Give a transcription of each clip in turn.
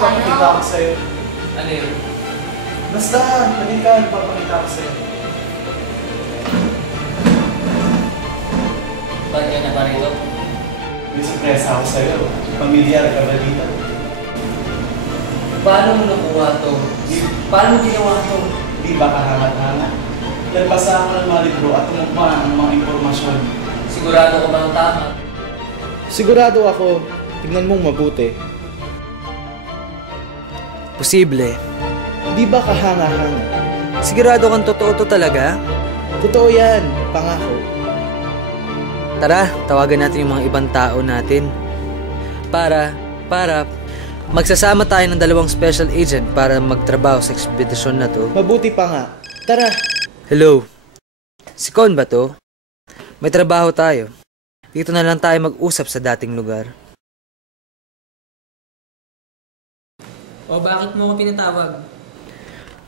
papakita ako sa'yo. Ano yun? Basta, halika, papakita ako sa'yo. Ba't ka na ba rito? May surpresa ako sa'yo. Pamilyar ka ba dito? Paano mo nakuha to? Paano mo ginawa to? Di ba kahangat-hangat? Nagbasa ako ng mga libro at tumugma ng mga impormasyon. Sigurado ka bang tama? Sigurado ako. Tingnan mong mabuti. Posible. Di ba kahanga-hanga? Sigurado kang totoo to talaga? Totoo yan. Pangako. Tara, tawagan natin yung mga ibang tao natin. Para magsasama tayo ng 2 special agent para magtrabaho sa ekspedisyon na to. Mabuti pa nga. Tara. Hello. Si Con ba to? May trabaho tayo. Dito na lang tayo mag-usap sa dating lugar. O bakit mo ko pinatawag?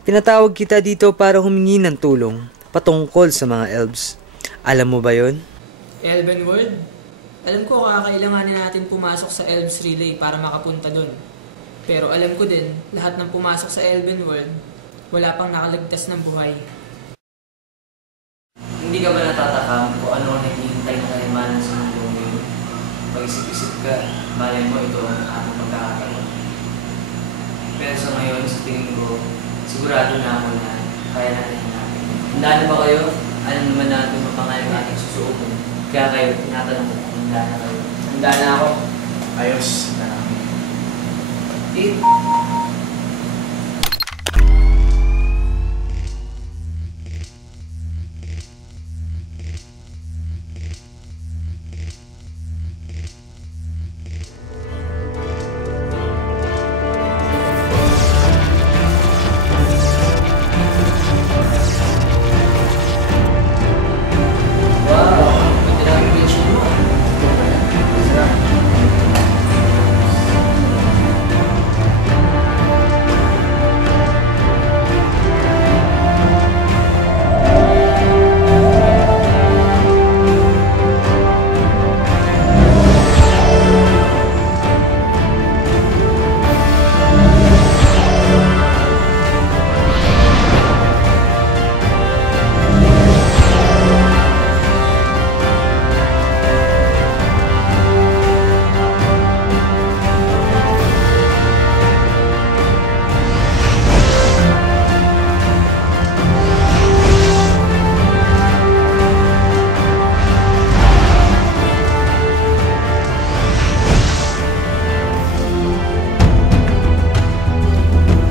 Pinatawag kita dito para humingi ng tulong patungkol sa mga elves. Alam mo ba yon? Elven World? Alam ko kakailanganin natin pumasok sa Elves Relay para makapunta dun. Pero alam ko din, lahat ng pumasok sa Elven World, wala pang nakaligtas ng buhay. Hindi ka ba natatakam kung ano ang naghihintay ng kalimanan sa mundo ngayon? Mag-isip-isip ka, malay mo ito ang ating pagkakataon. Pero sa ngayon, sa tingin ko, sigurado na ako na kaya natin hanapin. Handa na ba kayo? Alam naman natin mapangalan ng ating susuotin. Kaya kayo, tinatanong ko kung handa na kayo. Handa na ako. Ayos. Handa na kami.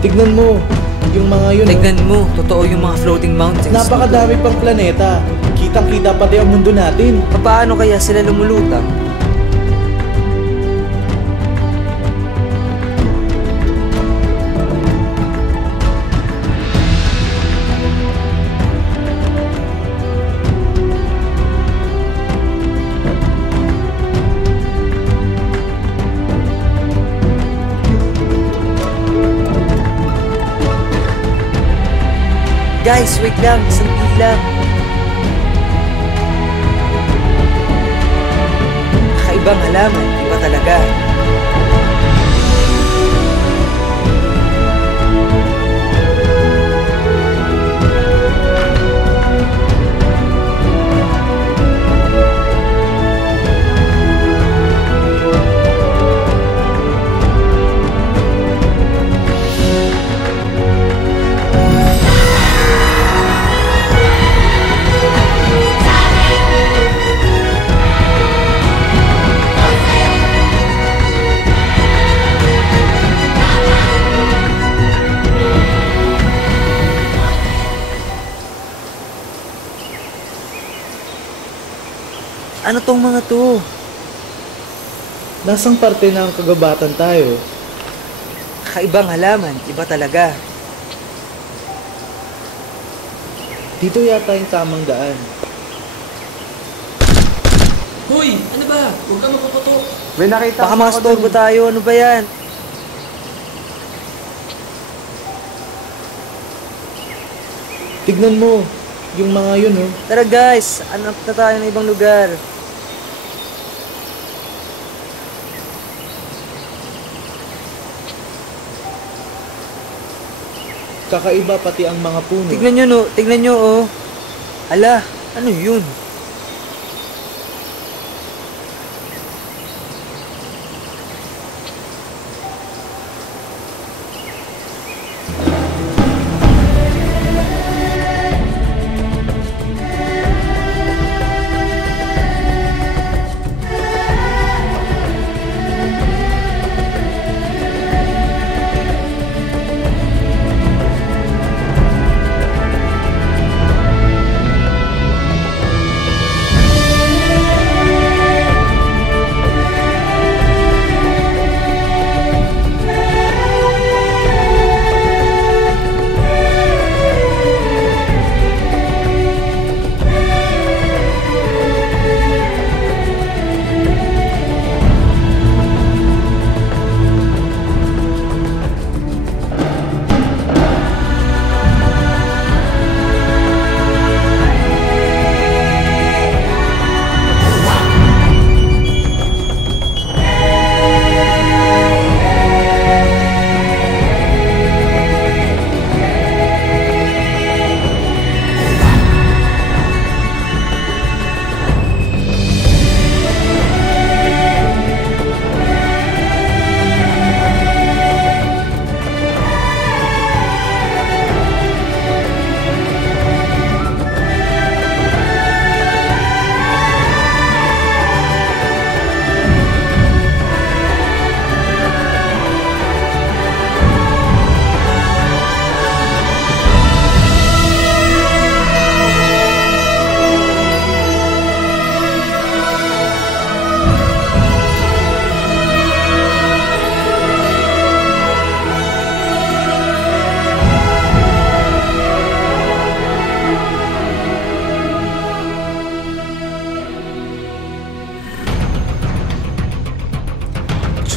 Tignan mo, yung mga yun. Tignan mo, totoo yung mga floating mountains. Napakadami pang planeta. Kitang-kita pati ang mundo natin. Paano kaya sila lumulutang? Guys, wait lang. Sandali lang. Kakaibang halaman. Iba talaga. Ano tong mga to? Nasang parte ng kagubatan tayo? Kakaibang halaman. Iba talaga. Dito yata yung tamang daan. Hoy! Ano ba? Huwag ka mapuputok. May nakita Baka mga storbo tayo. Ano ba yan? Tignan mo, yung mga yun, oh. Tara guys, hanap na tayo ng ibang lugar. Kakaiba pati ang mga puno. Tignan nyo, no? Tignan nyo, oh. Ala, ano yun?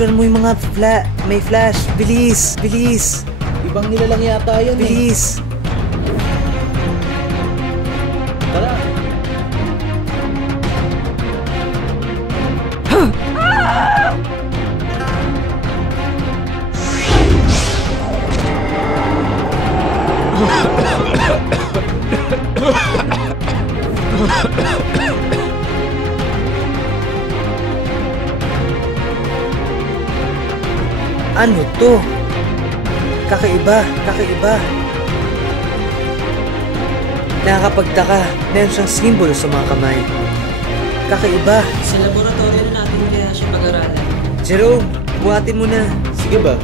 Picturean mo yung mga may flash. Bilis! Bilis! Ibang nilalang yata yan Bilis! Tara! Ano to? Kakaiba, kakaiba. Nakakapagtaka, meron siyang simbolo sa mga kamay. Kakaiba. Sa laboratorio na natin kaya siya pag-aralan. Jerome, buhatin mo na. Sige ba?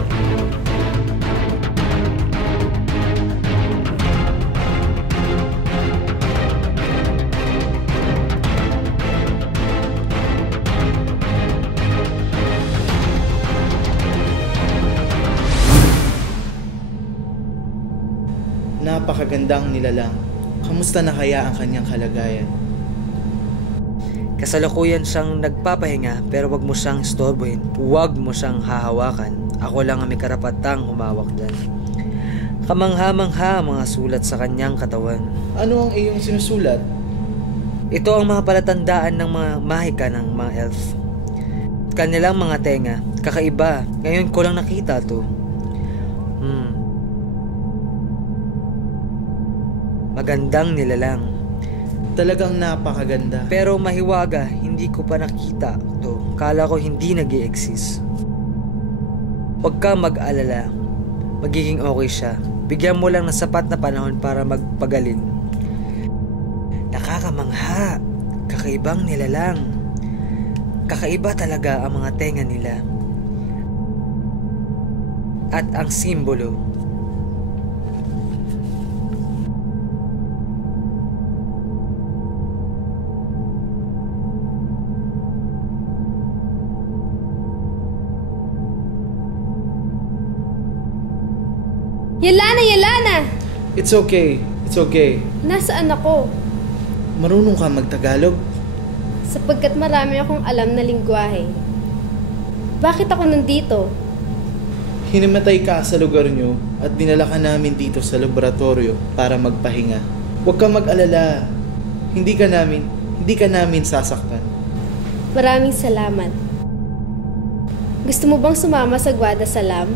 Napakagandang nilalang. Kamusta na kaya ang kanyang kalagayan? Kasalukuyan siyang nagpapahinga pero wag mo siyang istorbohin. Huwag mo siyang hahawakan. Ako lang ang may karapatang humawak dyan. Kamangha-mangha ang mga sulat sa kanyang katawan. Ano ang iyong sinusulat? Ito ang mga palatandaan ng mga mahika ng mga elf. Kanilang mga tenga, kakaiba. Ngayon ko lang nakita to. Magandang nilalang. Talagang napakaganda. Pero mahiwaga, hindi ko pa nakita to. Kala ko hindi nag-i-exist. Huwag ka mag-alala. Magiging okay siya. Bigyan mo lang ng sapat na panahon para magpagaling. Nakakamangha. Kakaibang nilalang. Kakaiba talaga ang mga tenga nila. At ang simbolo. Yelana! Yelana! It's okay. It's okay. Nasaan ako? Marunong ka magtagalog? Sapagkat marami akong alam na lingwahe. Bakit ako nandito? Hinimatay ka sa lugar nyo at dinala ka namin dito sa laboratorio para magpahinga. Huwag kang mag-alala. Hindi ka namin sasaktan. Maraming salamat. Gusto mo bang sumama sa Guada Salam?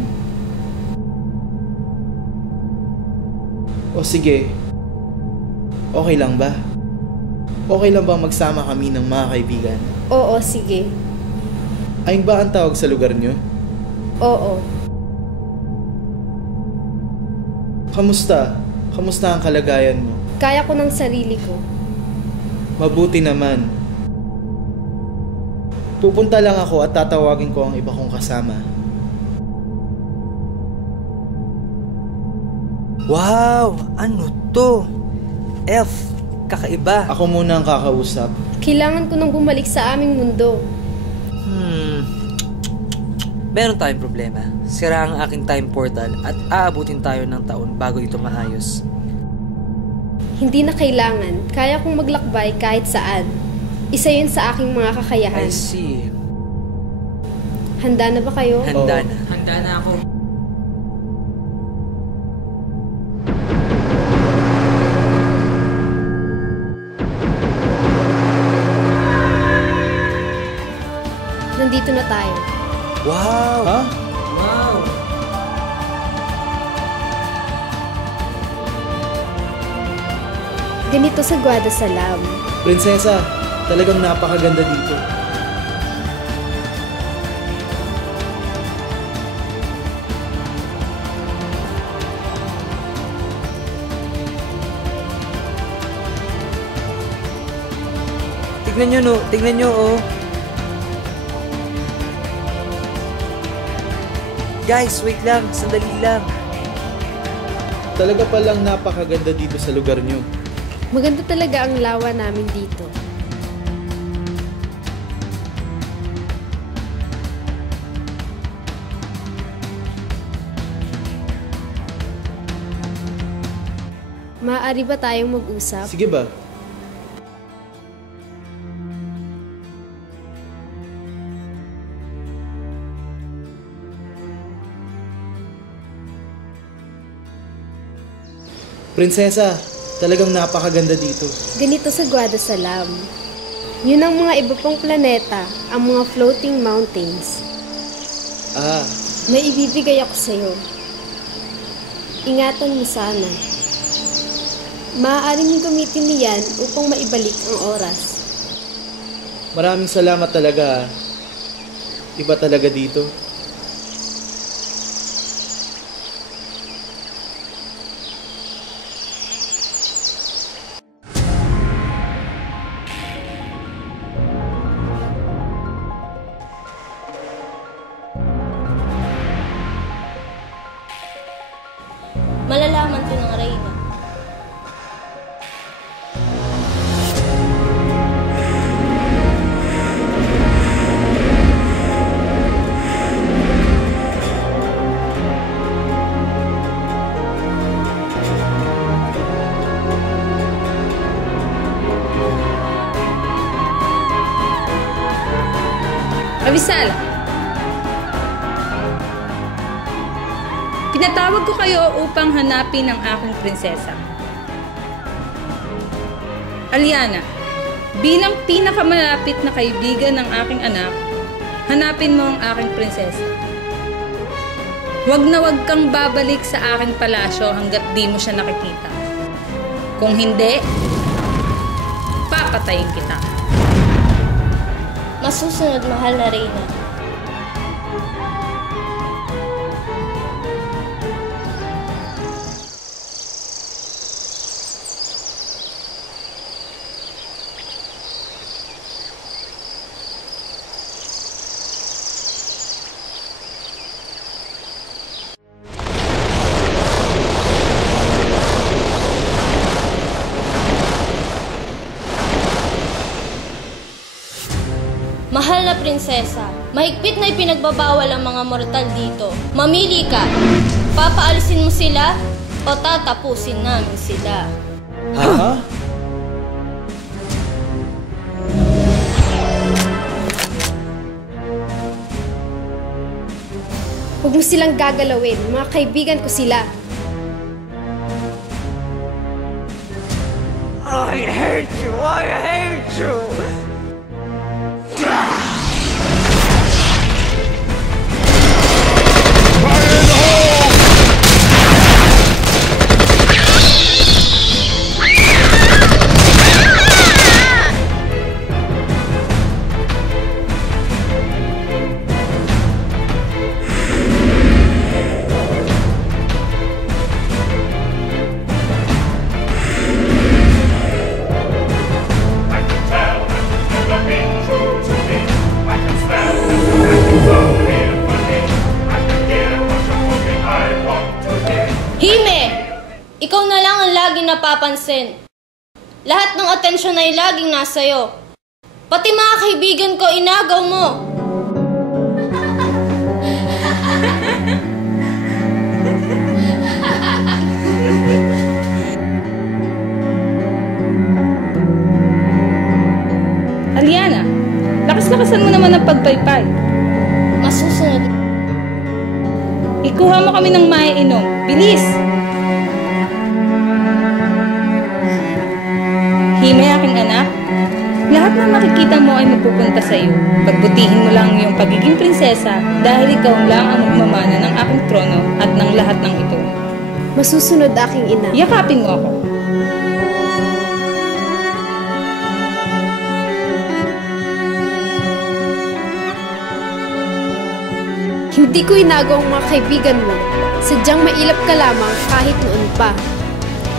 O sige, okay lang ba? Okay lang ba magsama kami ng mga kaibigan? Oo, sige. Ayun ba ang tawag sa lugar nyo? Oo. Kamusta? Kamusta ang kalagayan mo? Kaya ko ng sarili ko. Mabuti naman. Pupunta lang ako at tatawagin ko ang iba kong kasama. Wow! Ano to? F, kakaiba. Ako muna ang kakausap. Kailangan ko nang bumalik sa aming mundo. Meron tayong problema. Sira ang aking time portal at aabutin tayo ng taon bago ito maayos. Hindi na kailangan. Kaya kong maglakbay kahit saan. Isa yun sa aking mga kakayahan. I see. Handa na ba kayo? Handa na. Handa na ako. Nandito na tayo. Wow! Ha? Wow! Ganito sa Guadasalam. Prinsesa, talagang napakaganda dito. Tignan nyo, no? Tignan nyo, oh. Guys, wait lang. Sandali lang. Talaga palang napakaganda dito sa lugar nyo. Maganda talaga ang lawa namin dito. Maaari ba tayong mag-usap? Sige ba? Prinsesa, talagang napakaganda dito. Ganito sa Guadasalam. Yun ang mga iba pang planeta, ang mga floating mountains. Ah, May ibibigay ako sa'yo. Ingatan mo sana. Maaari mong gamitin niyan upang maibalik ang oras. maraming salamat talaga. Iba talaga dito. Malalaman to ng Reyna. Avisal! Pinatawag ko kayo upang hanapin ang aking prinsesa. Aliana, bilang pinakamalapit na kaibigan ng aking anak, hanapin mo ang aking prinsesa. Huwag na huwag kang babalik sa aking palasyo hanggat di mo siya nakikita. Kung hindi, papatayin kita. Masusunod, mahal na Reyna. Mahal na prinsesa, mahigpit na ipinagbabawal ang mga mortal dito. Mamili ka. Papaalisin mo sila o tatapusin namin sila. Ha? Huwag mo silang gagalawin. Mga kaibigan ko sila. I hate you! I hate you! napapansin. Lahat ng atensyon ay laging nasa'yo. Pati mga kaibigan ko, inagaw mo. Aliana, lakas-lakasan mo naman ang pagpaypay. Masusunod. Ikuha mo kami ng maiinom. Bilis! Himay, aking anak. Lahat na makikita mo ay mapupunta sa iyo. Pagbutihin mo lang iyong pagiging prinsesa dahil ikaw lang ang magmamana ng aking trono at ng lahat ng ito. Masusunod aking ina. Yakapin mo ako. Hindi ko inagaw ang mga kaibigan mo. Sadyang mailap ka lamang kahit noon pa.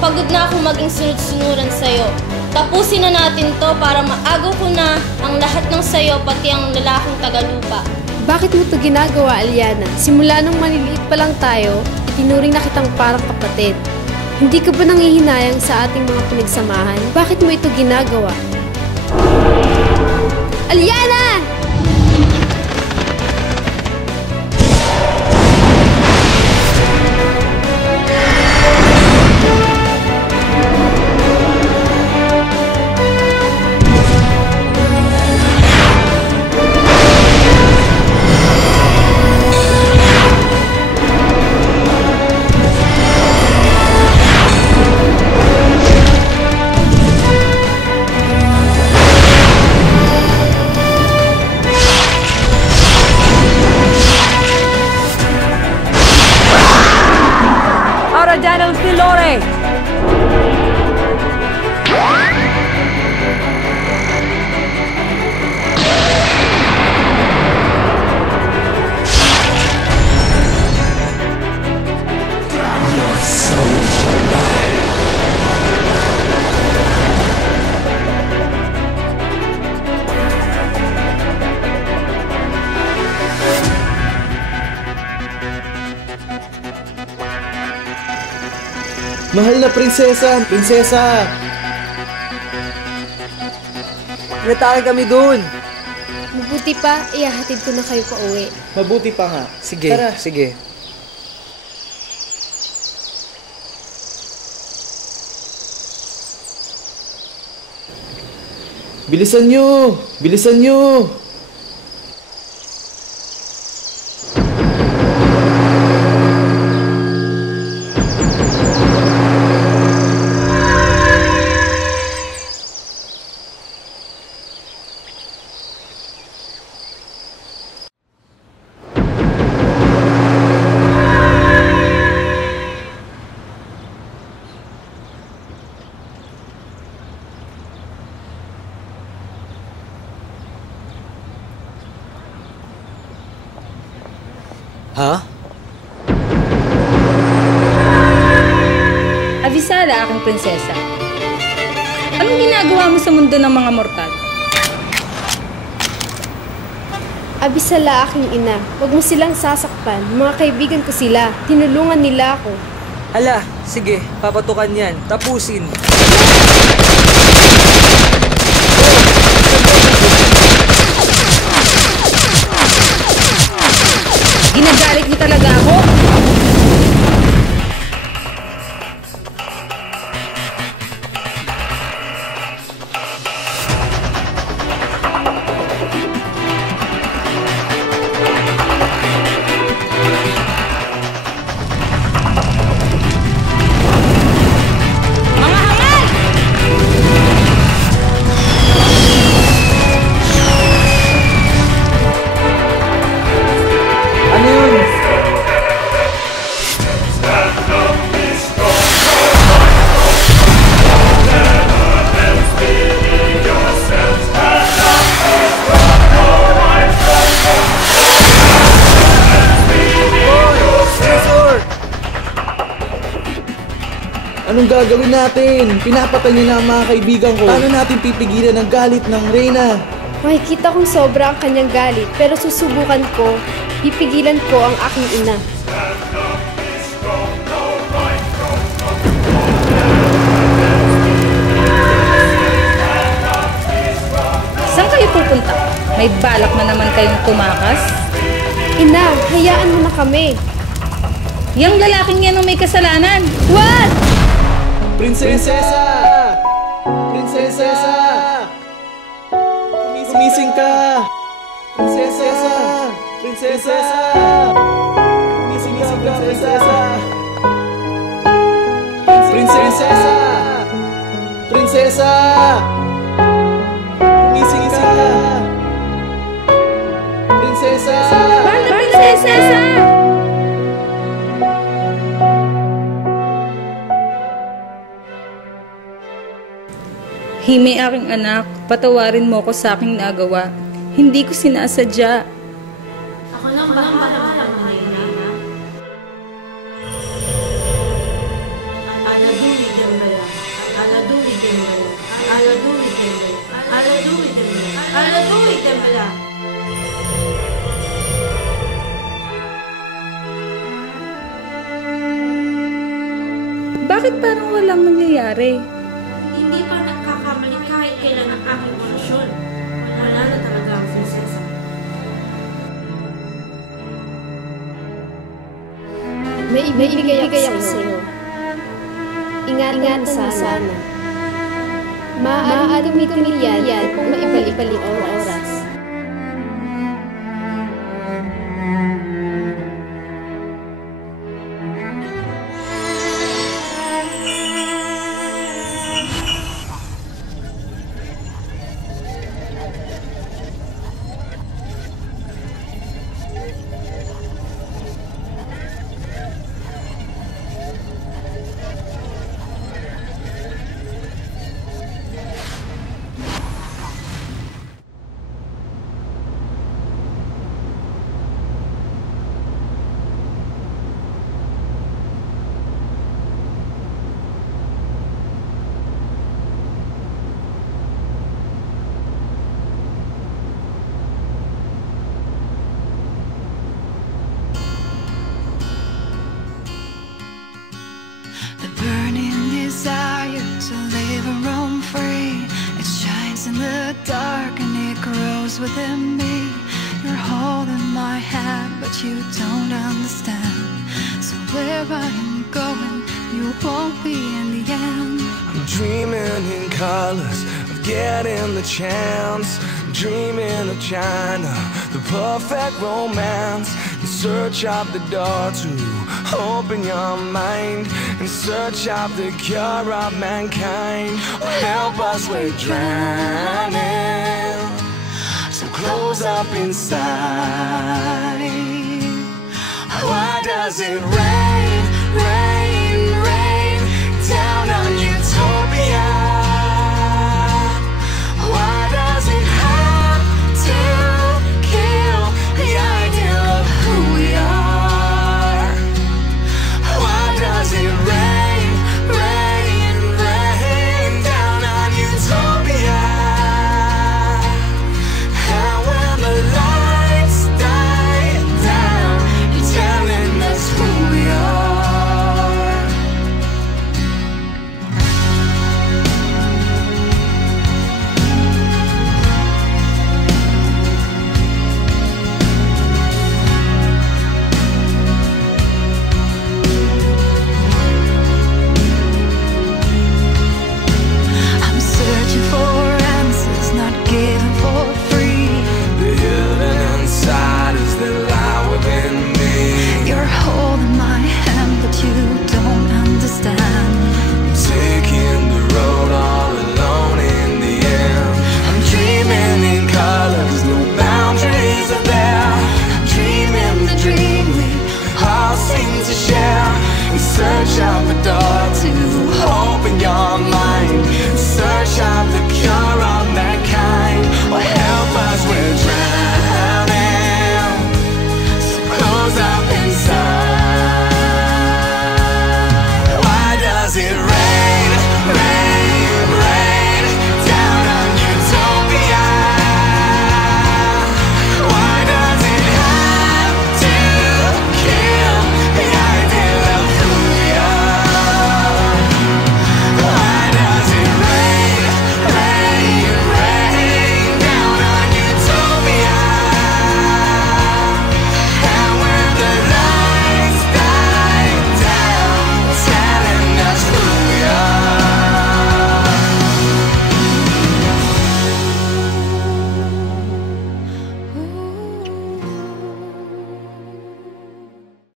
Pagod na ako maging sunod-sunuran sa'yo. Tapusin na natin to para maagaw ko na ang lahat ng sayo pati ang lalaking tagalupa. Bakit mo to ginagawa, Aliana? Simula nung maliliit pa lang tayo, itinuring na kitang parang kapatid. Hindi ka ba nangihinayang sa ating mga pinagsamahan? Bakit mo ito ginagawa? Aliana! Mahal na prinsesa! Prinsesa! Pinatake kami dun! Mabuti pa, ihahatid ko na kayo pa uwi. Mabuti pa nga. Sige, Tara. sige. Bilisan nyo! Bilisan nyo! Ha? Avisala, aking prinsesa. Anong ginagawa mo sa mundo ng mga mortal? Abisala, aking ina. Huwag mo silang sasakpan. Mga kaibigan ko sila. Tinulungan nila ako. Hala, sige, papatukan yan. Tapusin. Ginagalit niyo talaga ako? Mga hangal! Ano yun? Anong gagawin natin? Pinapatay niya na ang mga kaibigan ko. Paano natin pipigilan ang galit ng reyna? Makikita kong sobra ang kanyang galit, pero susubukan ko. Pipigilan ko ang aking ina. May balak na naman kayong tumakas? Ina, hayaan mo na kami. Yang lalaking yan ang may kasalanan. What? Prinsesa! Prinsesa! Gumising ka! Prinsesa! Prinsesa! Gumising ka, prinsesa! Prinsesa! Prinsesa! Gumising ka! Prinsesa! Prinsesa! Hime, aking anak, patawarin mo ko sa aking nagawa. Hindi ko sinasadya. Ako lang bahala mga ina. Aladuwi dembala. Aladuwi dembala. Aladuwi dembala. Aladuwi dembala. Aladuwi dembala. Bakit parang walang nangyayari? Hindi pa nagkakamali kahit kailan ang aking orasyon. Wala na talaga ang prinsesa. May ibibigay ako sa'yo. Ingatan mo sana. Maaaring tumilyan kung maibalik ang oras. The burning desire to live and roam free. It shines in the dark and it grows within me. You're holding my hand, but you don't understand. So where I am going, you won't be in the end. I'm dreaming in colors of getting the chance. Dreaming of China, the perfect romance. In search of the door to open your mind. In search of the cure of mankind. Oh, help us, we're drowning. So close up inside. Why does it rain, rain?